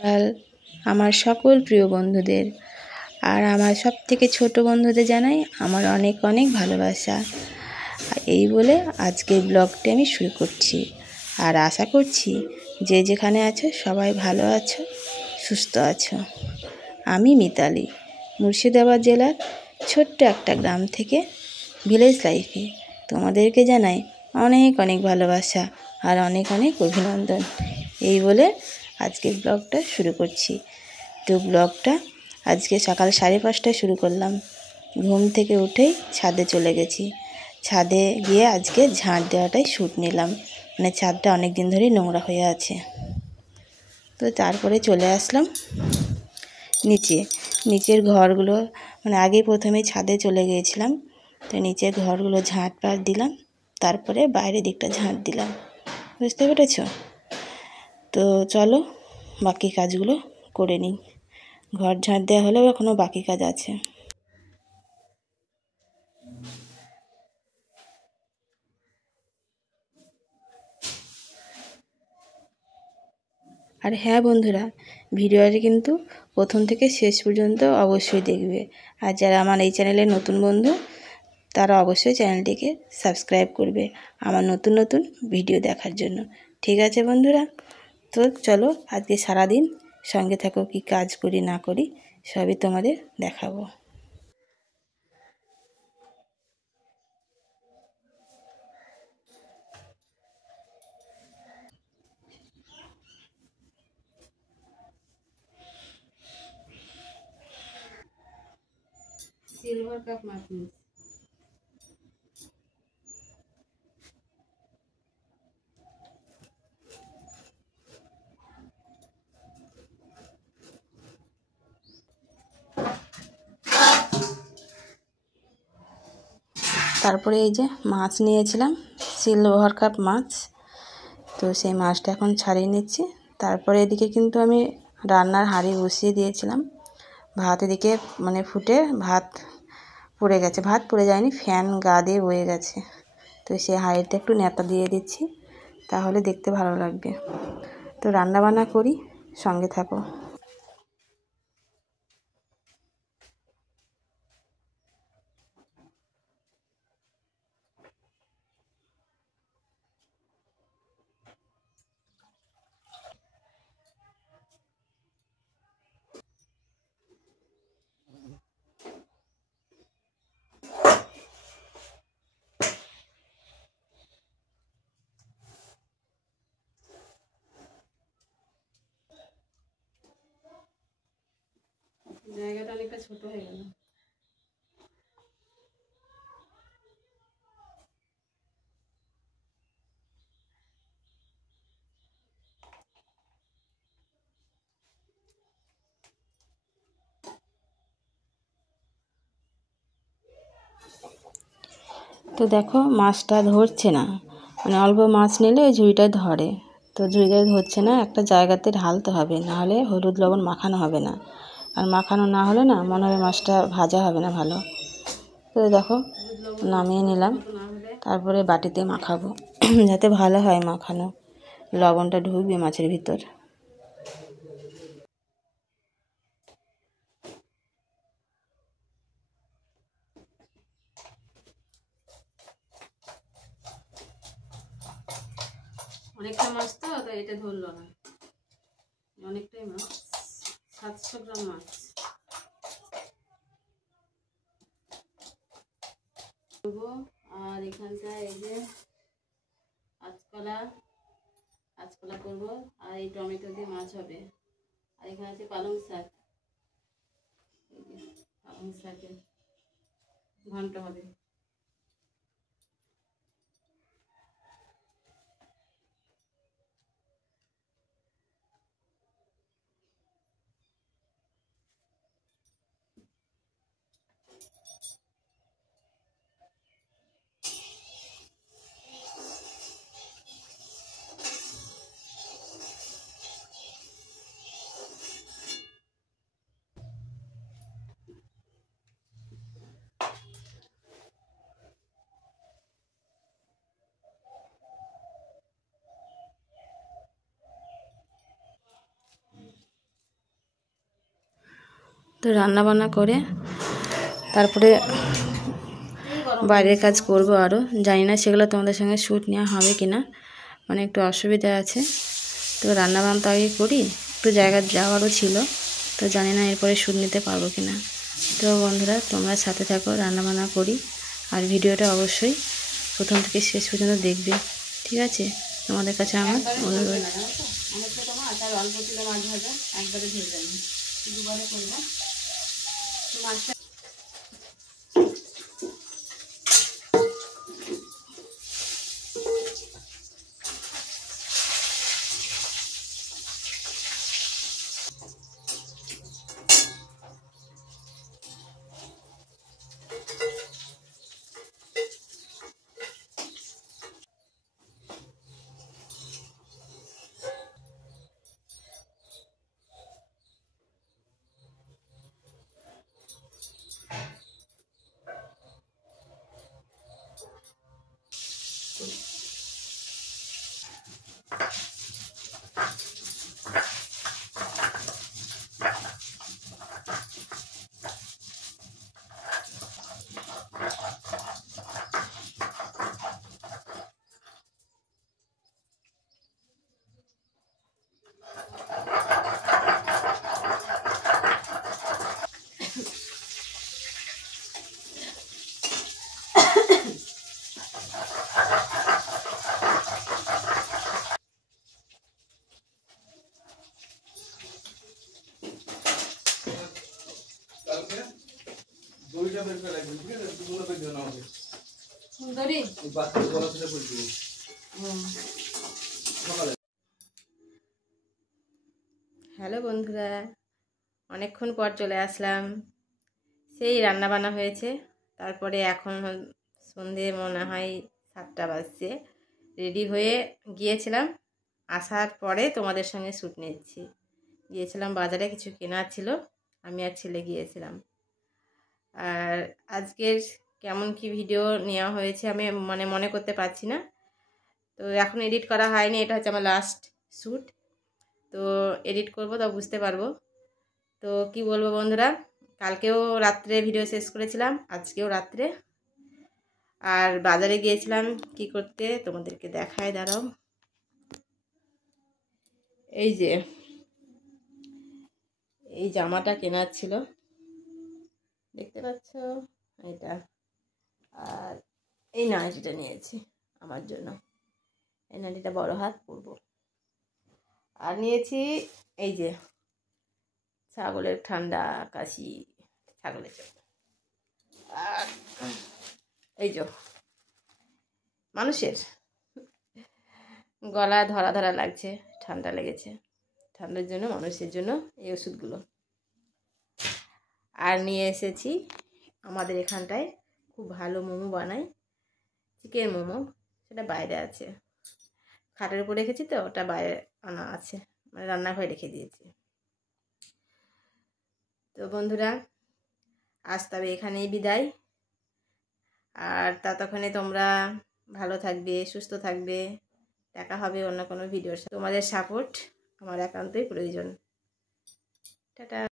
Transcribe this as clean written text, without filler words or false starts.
সকাল আমার সকল প্রিয় বন্ধুদের আর আমার সবথেকে ছোট বন্ধুদের জানাই আমার অনেক অনেক ভালোবাসা। এই বলে আজকের ব্লগটি আমি শুরু করছি। আর আশা করছি যে যেখানে আছো সবাই ভালো আছো, সুস্থ আছো। আমি মিতালি, মুর্শিদাবাদ জেলার ছোট্ট একটা গ্রাম থেকে ভিলেজ লাইফে তোমাদেরকে জানাই অনেক অনেক ভালোবাসা আর অনেক অনেক অভিনন্দন। এই বলে আজকের ব্লগটা শুরু করছি। তো ব্লগটা আজকে সকাল 5:30টায় শুরু করলাম। ঘুম থেকে উঠেই ছাদে চলে গেছি। ছাদে গিয়ে আজকে ঝাঁট দেওয়াটাই শ্যুট নিলাম, মানে ছাদটা অনেক দিন ধরেই নোংরা হয়ে আছে। তো তারপরে চলে আসলাম নিচের ঘরগুলো, মানে আগে প্রথমে ছাদে চলে গিয়েছিলাম। তো নিচের ঘরগুলো ঝাঁট পাট দিলাম, তারপরে বাইরের দিকটা ঝাঁট দিলাম। বুঝতে পেরেছ? তো চলো বাকি কাজগুলো করে নিই। ঘর ঝাঁট দেওয়া হলেও এখনও বাকি কাজ আছে। আর হ্যাঁ বন্ধুরা, ভিডিওটি কিন্তু প্রথম থেকে শেষ পর্যন্ত অবশ্যই দেখবে। আর যারা আমার এই চ্যানেলের নতুন বন্ধু তারা অবশ্যই চ্যানেলটিকে সাবস্ক্রাইব করবে আমার নতুন নতুন ভিডিও দেখার জন্য। ঠিক আছে বন্ধুরা, তো চলো আজকে সারাদিন সঙ্গে থাকো, কি কাজ করি না করি সবই তোমাদের দেখাবো। সিলভার কাপ মাছ নিয়েছি। তারপরে এই যে মাছ নিয়েছিলাম, সিলভার কাপ মাছ। তো সেই মাছটা এখন ছাড়িয়ে নিচ্ছি। তারপরে এদিকে কিন্তু আমি রান্নার হাঁড়ি বসিয়ে দিয়েছিলাম। ভাত এদিকে মানে ফুটে ভাত পড়ে গেছে, ভাত পড়ে যায়নি, ফ্যান গা দিয়ে বয়ে গেছে। তো সেই হাঁড়িতে একটু নেতা দিয়ে দিচ্ছি, তাহলে দেখতে ভালো লাগবে। তো রান্নাবান্না করি, সঙ্গে থাকো। জায়গাটা অনেকটা ছোট হয়ে গেল। তো দেখো মাছটা ধরছে না, মানে অল্প মাছ নিলে ওই ঝুড়িটা ধরে। তো ঝুড়িটা ধরছে না, একটা জায়গাতে ঢালতে হবে, নাহলে হলুদ লবণ মাখানো হবে না। আর মাখানো না হলে না মনে হবে মাছটা ভাজা হবে না ভালো। তো দেখো নামিয়ে নিলাম, তারপরে বাটিতে মাখাবো যাতে ভালো হয় মাখানো, লবণটা ঢুকবে মাছের ভিতর। অনেকটা মাছ তো, তাই এটা ধরলো না, অনেকটাই মাছ, 700 গ্রাম মাছ। আর এখানটায় এই যে কাঁচকলা করবো, আর এই টমেটো দিয়ে মাছ হবে। আর এখানে আছে পালং শাক, পালং শাকের ঘন্ট হবে। তো রান্না বান্না করে তারপরে বাইরের কাজ করব আরও, জানি না সেগুলো তোমাদের সঙ্গে শ্যুট নেওয়া হবে কি না, মানে একটু অসুবিধা আছে। তো রান্না বান্না তো আগে করি, একটু জায়গা যাওয়ারও ছিল, তো জানি না এরপরে শ্যুট নিতে পারবো কি না। তো বন্ধুরা তোমরা সাথে থাকো, রান্না বান্না করি, আর ভিডিওটা অবশ্যই প্রথম থেকে শেষ পর্যন্ত দেখবে, ঠিক আছে? তোমাদের কাছে আমার অনুরোধ। হ্যালো বন্ধুরা, অনেকক্ষণ পর চলে আসলাম। সেই রান্না বান্না হয়েছে, তারপরে এখন সন্ধে মনে হয় 7টা বাজছে। রেডি হয়ে গিয়েছিলাম, আসার পরে তোমাদের সঙ্গে শ্যুট নিচ্ছি। গিয়েছিলাম বাজারে, কিছু কেনার ছিল, আমি আর ছেলে গিয়েছিলাম। আর আজকের কেমন কি ভিডিও নেওয়া হয়েছে আমি মনে করতে পারছি না, তো এখন এডিট করা হয়নি, এটা হচ্ছে আমার লাস্ট শ্যুট। তো এডিট করব তো বুঝতে পারবো। তো কি বলবো বন্ধুরা, কালকেও রাত্রে ভিডিও শেষ করেছিলাম, আজকেও রাত্রে। আর বাজারে গিয়েছিলাম কি করতে তোমাদেরকে দেখায়, দাঁড়াও। এই যে এই জামাটা কেনার ছিল, দেখতে পাচ্ছ এটা, আর এই নাইটিটা নিয়েছি আমার জন্য, এই নাইটিটা বড় হাত পরবো। আর নিয়েছি এই যে ছাগলের ঠান্ডা কাশি, ছাগলের জন্য। আর এই যে মানুষের গলা ধরা ধরা লাগছে, ঠান্ডা লেগেছে, ঠান্ডার জন্য মানুষের জন্য এই ওষুধগুলো। আর নিয়ে এসেছি আমাদের এখানটায় খুব ভালো মোমো বানায়, চিকেন মোমো, সেটা বাইরে আছে, খাটের উপর রেখেছি তো, ওটা বাইরে আনা আছে, মানে রান্নাঘরে রেখে দিয়েছি। তো বন্ধুরা আজ তবে এখানেই বিদায়। আর ততক্ষণে তোমরা ভালো থাকবে, সুস্থ থাকবে, দেখা হবে অন্য কোনো ভিডিওর সাথে। তোমাদের সাপোর্ট আমার একান্তই প্রয়োজন। টাটা।